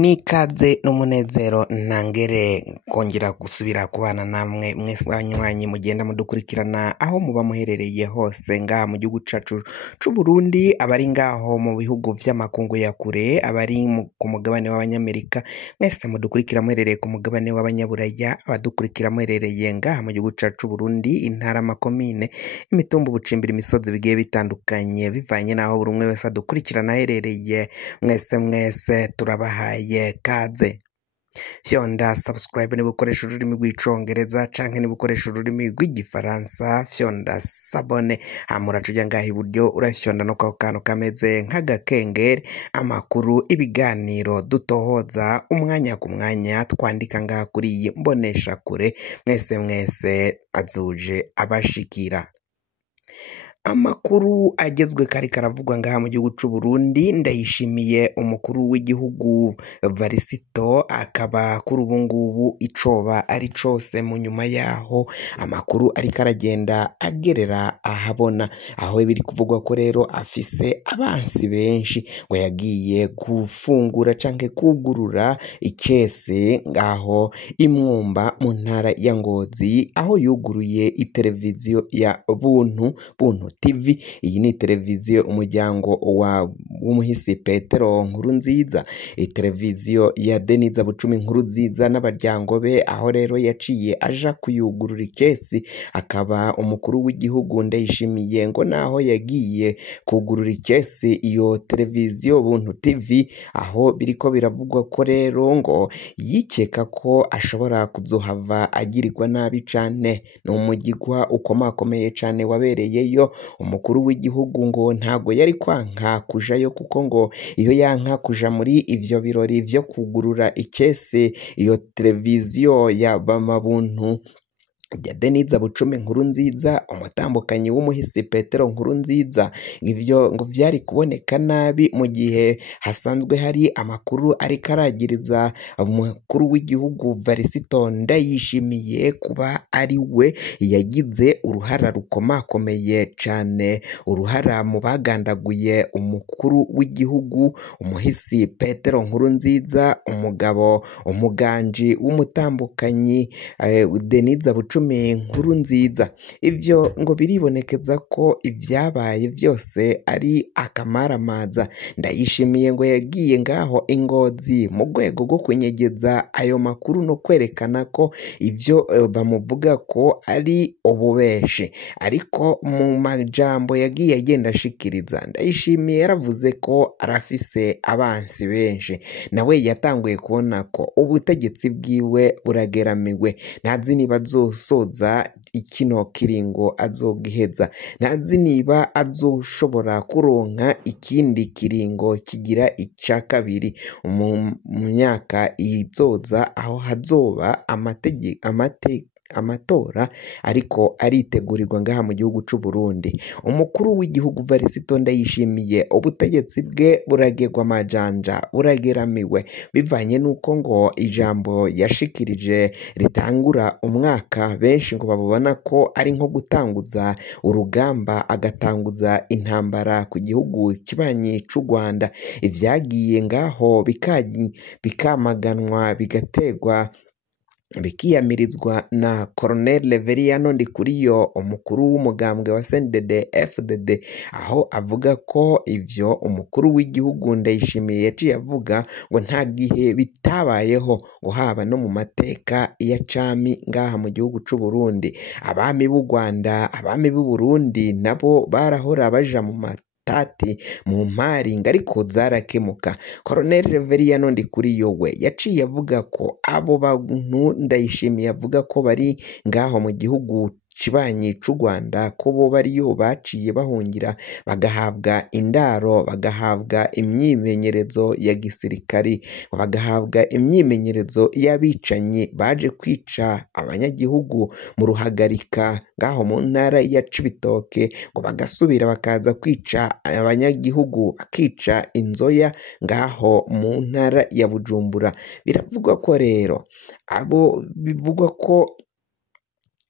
Nikaze n'umunezero ntangere kongera gusubira kubana namwe mwese banywanyi mugenda mudukurikirana aho muba muherereye hose ngaha mu gihugu cacu c'u Burundi, abari ngaho mu bihugu vy'amakungu ya kure, abari ku mugabane w'abanyamerika, mwese mudukurikira muherereye ku mugabane w'abanyaburaya, abadukurikira muherereye ngaha mu gihugu cacu c'u Burundi, intara, amakomine, imitumba, ubucimbira, imisozi bigiye bitandukanye bivanye naho buri umwe wese adukurikirana aherereye. Mwese turabahaye kaze. Fyonda subscribe niba ukoresha ururimi rw'icongereza canke niba ukoresha ururimi rw'igifaransa, fyonda sabone, hama uraja ngaha iburyo urafyonda no kako kantu kameze nk'agakengeri, amakuru, ibiganiro dutohoza umwanya ku mwanya twandika ngaha kuri iyi mbonesha kure, mwese azuje abashikira. Amakuru agezwe kari karavugwa ngaha mu gihugu c'u Burundi, Ndayishimiye umukuru w'igihugu Varisito akaba kuri ubu ngubu icoba ari cose mu nyuma yaho amakuru ariko aragenda agerera ahabona, aho biri kuvugwa ko rero afise abansi benshi, ngo yagiye gufungura canke kugurura ikese ngaho imwumba mu ntara ya Ngozi, aho yuguruye iteleviziyo ya Buntu TV. Iyi ni televiziyo umuryango w'umuhisi Petero Nkurunziza, televiziyo ya Deniza Bucumi Nkurunziza n'abaryango be, aho rero yaciye aja kuyugurura ikesi, akaba umukuru w'igihugu Ndayishimiye ngo naho yagiye kugurura ikesi iyo televiziyo Buntu TV, aho biriko biravugwa ko rero ngo yikeka ko ashobora kuzohava agirirwa nabi cane. Ni umugigwa ukomakomeye cane wabereyeyo. Umukuru w'igihugu ngo ntago yari kwanka kujayo, kuko ngo iyo yanka kuja muri ivyo birori vyo kugurura ikese iyo televiziyo ya Buntu ya Deniza Bucumi Nkurunziza, umutambukanyi w'umuhisi Petero Nkurunziza, ivyo ngo vyari kuboneka nabi mu gihe hasanzwe hari amakuru ariko aragiriza umukuru w'igihugu Varisito Ndayishimiye kuba ari we yagize uruhara rukomakomeye cane, uruhara mu bagandaguye umukuru w'igihugu umuhisi Petero Nkurunziza, umugabo umuganji w'umutambukanyi Deniza Bucumi Nkurunziza. Ivyo ngo biribonekeza ko ivyabaye vyose ari akamaramaza. Ndayishimiye ngo yagiye ngaho Ingozi mu rwego rwo kunyegeza ayo makuru no kwerekana ko ivyo bamuvuga ko ari ububeshi, ariko mu majambo yagiye agenda ashikiriza, Ndayishimiye yaravuze ko arafise abansi benshi. Nawe yatanguye kubona ko ubutegetsi bwiwe burageramiwe, ntazi niba azosoza ikino kiringo azogiheza, ntazi niba azoshobora kuronka ikindi kiringo kigira ica kabiri mu myaka izoza, aho hazoba amatora ariko aritegurirwa ngaha mu gihugu c'u Burundi. Umukuru w'igihugu Varisito Ndayishimiye ubutegetsi bwe buragerwa amajanja, burageramiwe bivanye nuko ngo ijambo yashikirije ritangura umwaka benshi ngo babona ko ari nko gutanguza urugamba, agatanguza intambara ku gihugu kibanyi c'u Rwanda. Ivyagiye ngaho bikamaganwa bigategwa bikiyamirizwa na Colonel Reveriyano Ndikuriyo, umukuru w'umugambwe wa CNDD-FDD, aho avuga ko ivyo umukuru w'igihugu Ndayishimiye yaciye avuga ngo nta gihe bitabayeho, ngo haba no mu mateka ya cami ngaha mu gihugu c'u Burundi. Abami b'u Rwanda, abami b'u Burundi nabo barahora baja mu tati mu mparinga ariko zarakemuka. Colonel Reveriyano Ndikuriyo we yaciye avuga ko abo bantu Ndayishimiye avuga ko bari ngaho mu gihugu kibanyi c'u Rwanda ko bo bariyo baciye bahungira bagahabwa indaro, bagahabwa imyimenyerezo ya gisirikari, bagahabwa imyimenyerezo y'abicanyi baje kwica abanyagihugu mu Ruhagarika ngaho mu ntara ya Cibitoke, ngo bagasubira bakaza kwica abanyagihugu, bakica inzoya ngaho mu ntara ya Bujumbura. Biravugwa ko rero abo bivugwa ko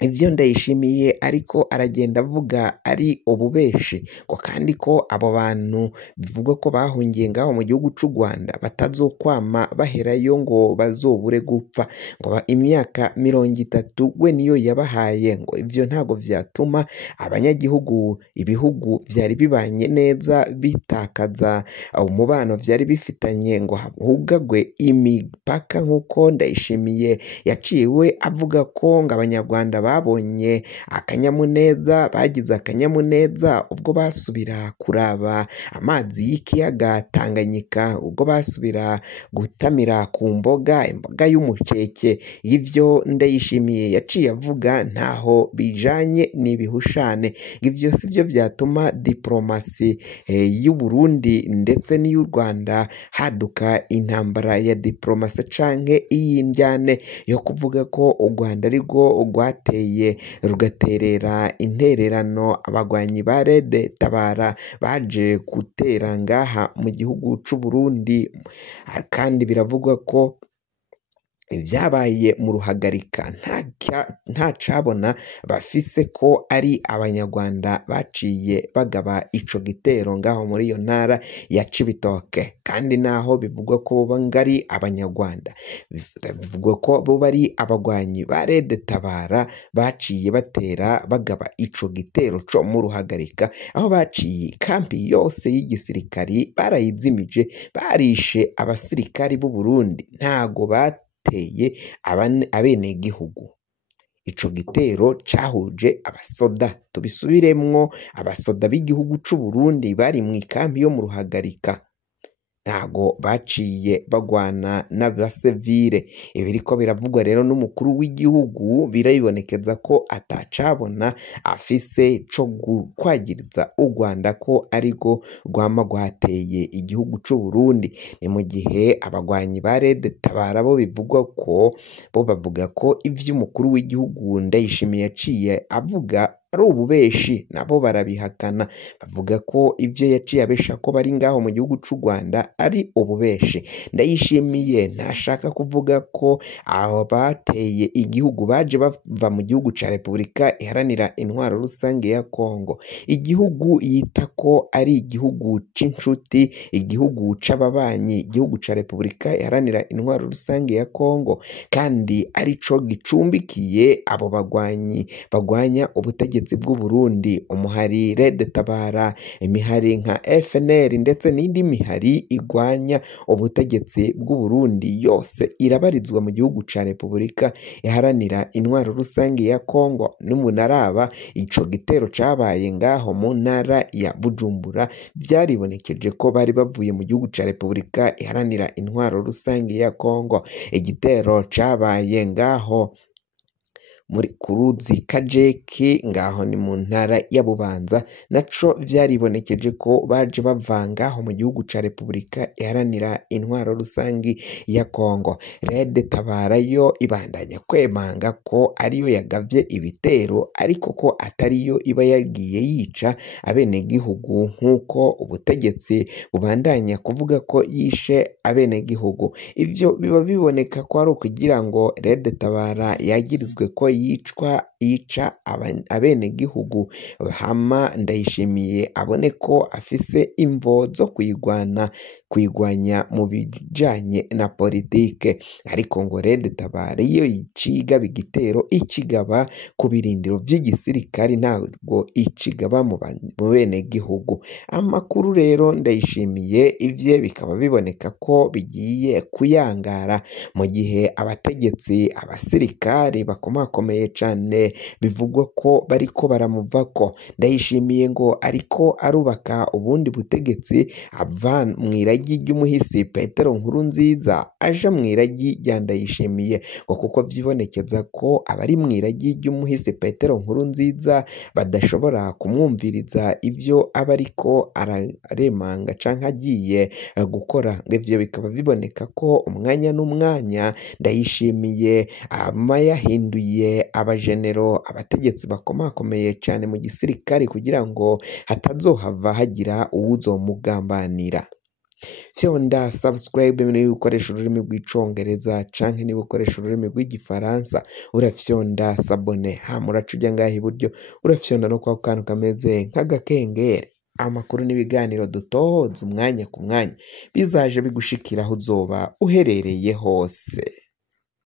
ivyo Ndayishimiye ariko aragenda avuga ari ububeshi ngo kandi ko abo bantu bivugwa ko bahungiye ngaho mu gihugu c'u Rwanda batazokwama baherayo ngo bazobure gupfa ngo imyaka 30 we niyo yabahaye ngo ivyo ntago vyatuma abanyagihugu ibihugu vyari bibanye neza bitakaza umubano vyari bifitanye ngo hugagwe imipaka nk'uko Ndayishimiye yaciwe avuga ko ngo abanyarwanda babonye akanyamuneza bagize akanyamuneza ubwo basubira kuraba amazi y'ikiyaga Tanganyika ubwo basubira gutamira ku imboga y'umukeke ivyo Ndayishimiye yaciye avuga ntaho bijanye n'ibihushane ivyo sivyo vyatuma diplomasi y'u Burundi ndetse n'iy'u Rwanda haduka intambara ya diplomasi canke iy'indyane yo kuvuga ko u Rwanda arirwo rwateye rugaterera intererano abagwanyi ba Red Tabara baje gutera ngaha mu gihugu c'u Burundi kandi biravugwa ko ivyabaye mu ruhagarika nta cabona bafise ko ari abanyarwanda baciye bagaba ico gitero ngaho muri iyo ntara ya Cibitoke kandi naho bivugwa ko boba ngari abanyarwanda bivugwa ko boba ari abagwanyi ba Red Tabara baciye batera bagaba ico gitero co mu ruhagarika aho baciye kampi yose y'igisirikari barayizimije barishe abasirikari b'u Burundi ntago bateye abenegihugu ico gitero cahuje abasoda tubisubiremwo abasoda b'igihugu c'u Burundi bari mu ikambi yo mu ruhagarika ntago baciye bagwana n'abasivile ibiriko biravugwa rero n'umukuru w'igihugu birabonekeza ko atacabona afise co kwagiriza u Rwanda ko ariko rwama rwateye igihugu c'u Burundi ni mu gihe abagwanyi ba Red Tabara bo bivugwa ko bo bavuga ko ivy'umukuru w'igihugu Ndayishimiye yaciye avuga ari ububeshi nabo barabihakana bavuga ko ivyo yaciye abesha ko bari ngaho mu gihugu c'u Rwanda ari ububeshi Ndayishimiye ntashaka kuvuga ko aho bateye igihugu baje bava mu gihugu ca Repubulika iharanira intwaro rusange ya Kongo igihugu yita ko ari igihugu c'inshuti igihugu c'ababanyi igihugu ca Repubulika iharanira intwaro rusange ya Kongo kandi arico gicumbikiye abo bagwanyi bagwanya ubutegetsi bw'u Burundi umuhari Red Tabara imihari nka FNL ndetse n'indi mihari igwanya ubutegetsi bw'u Burundi yose irabarizwa mu gihugu ca Repubulika iharanira intwaro rusange ya Kongo n'umunaraba ico gitero cabaye ngaho mu ntara ya Bujumbura byaribonekeje ko bari bavuye mu gihugu ca Repubulika iharanira intwaro rusange ya Kongo igitero cabaye ngaho muri kuruzi Kajeke ngaho ni mu ntara ya Bubanza naco vyaribonekeje ko baje bavangaho mu gihugu ca Repubulika iharanira intwaro rusangi ya Kongo Red Tabara yo ibandanya kwemanga ko ariyo yagavye ibitero ariko ko atariyo iba yagiye yica abenegihugu nk'uko ubutegetsi bubandanya kuvuga ko yishe abenegihugu ivyo biba biboneka ko ari ukugira ngo Red Tabara yagirizwe ko yica abenegihugu hama Ndayishimiye abone ko afise imvo zo kwigwanya mu bijanye na politike ariko ngo Red Tabara iyo icigaba igitero ikigaba ku birindiro vy'igisirikari ntabwo ikigaba mu benegihugu amakuru rero Ndayishimiye ivye bikaba biboneka ko bigiye kuyangara mu gihe abategetsi abasirikari bakomakomeye cane bivugwa ko bariko baramuvako Ndayishimiye ngo ariko arubaka ubundi butegetsi ava mw'iragi ry'umuhisi Petero Nkurunziza aja mw'iragi rya Ndayishimiye ngo kuko vyibonekeza ko abari mw'iragi ry'umuhisi Petero Nkurunziza badashobora kumwumviriza ivyo aba ariko aremanga canke agiye gukora ngo ivyo bikaba biboneka ko umwanya n'umwanya Ndayishimiye ama yahinduye abajenero abategetsi bakomakomeye cane mu gisirikari kugira ngo hatazohava hagira uwuzomugambanira fyonda subscribe niba ukoresha ururimi rw'icongereza canke niba ukoresha ururimi rw'igifaransa urafyonda sabone, hama uraca uja ngaha iburyo urafyonda no kwa kantu kameze nk'agakengeri, amakuru n'ibiganiro dutohoza umwanya ku mwanya bizaje bigushikira aho uzoba uherereye hose.